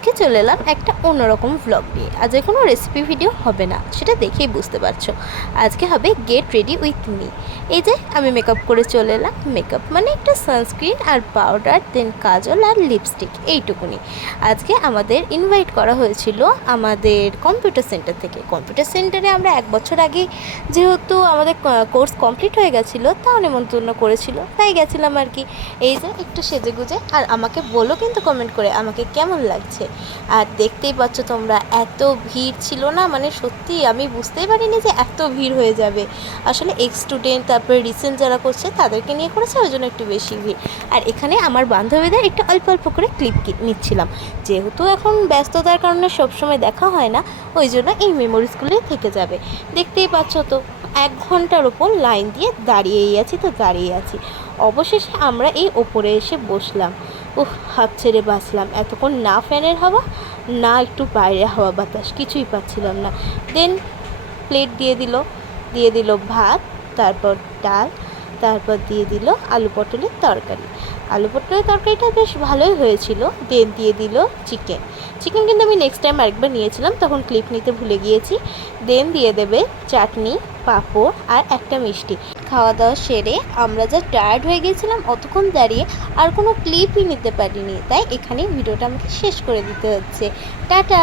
আজকে চলে এলাম একটা অন্যরকম ভ্লগ নিয়ে। আজ কোনো রেসিপি ভিডিও হবে না, সেটা দেখেই বুঝতে পারছো। আজকে হবে গেট রেডি উইথ মি। এই যে আমি মেকআপ করে চলে এলাম। মেকআপ মানে একটা সানস্ক্রিন আর পাউডার, দেন কাজল আর লিপস্টিক, এইটুকুনি। আজকে আমাদের ইনভাইট করা হয়েছিল আমাদের কম্পিউটার সেন্টার থেকে। কম্পিউটার সেন্টারে আমরা 1 বছর আগে, যেহেতু আমাদের কোর্স কমপ্লিট হয়ে গেছিলো, তাও নেমন্তন্ন করেছিল, তাই গেছিলাম আর কি। এই যে একটু সেজে গুজে। আর আমাকে বলো কিন্তু কমেন্ট করে আমাকে কেমন লাগছে। আর দেখতেই পাচ্ছ তোমরা, এত ভিড় ছিল না, মানে সত্যি আমি বুঝতেই পারিনি যে এত ভিড় হয়ে যাবে। আসলে এক্স স্টুডেন্ট, তারপরে রিসেন্ট যারা করছে তাদেরকে নিয়ে করেছে, ওই জন্য একটু বেশি ভিড়। আর এখানে আমার বান্ধবীদের একটু অল্প অল্প করে ক্লিপ নিচ্ছিলাম, যেহেতু এখন ব্যস্ততার কারণে সবসময় দেখা হয় না, ওই জন্য এই মেমোরিজগুলোই থেকে যাবে। দেখতেই পাচ্ছ তো, 1 ঘন্টার ওপর লাইন দিয়ে দাঁড়িয়েই আছি। অবশেষে আমরা এই ওপরে এসে বসলাম। হাত ছেড়ে বাঁচলাম, এতক্ষণ না ফ্যানের হাওয়া, না একটু বাইরে হাওয়া বাতাস, কিছুই পাচ্ছিলাম না। দেন প্লেট দিয়ে দিল ভাত, তারপর ডাল, তারপর দিয়ে দিল আলু পটলের তরকারি। আলু পটলের তরকারিটা বেশ ভালোই হয়েছিল। দেন দিয়ে দিল চিকেন। কিন্তু আমি নেক্সট টাইম আরেকবার নিয়েছিলাম, তখন ক্লিপ নিতে ভুলে গিয়েছি। দেন দিয়ে দেবে চাটনি, পাঁপড় আর একটা মিষ্টি। খাওয়া দাওয়া সেরে আমরা যা টায়ার্ড হয়ে গিয়েছিলাম অতক্ষণ দাঁড়িয়ে, আর কোনো ক্লিপই নিতে পারিনি, তাই এখানেই ভিডিওটা আমাকে শেষ করে দিতে হচ্ছে। টাটা।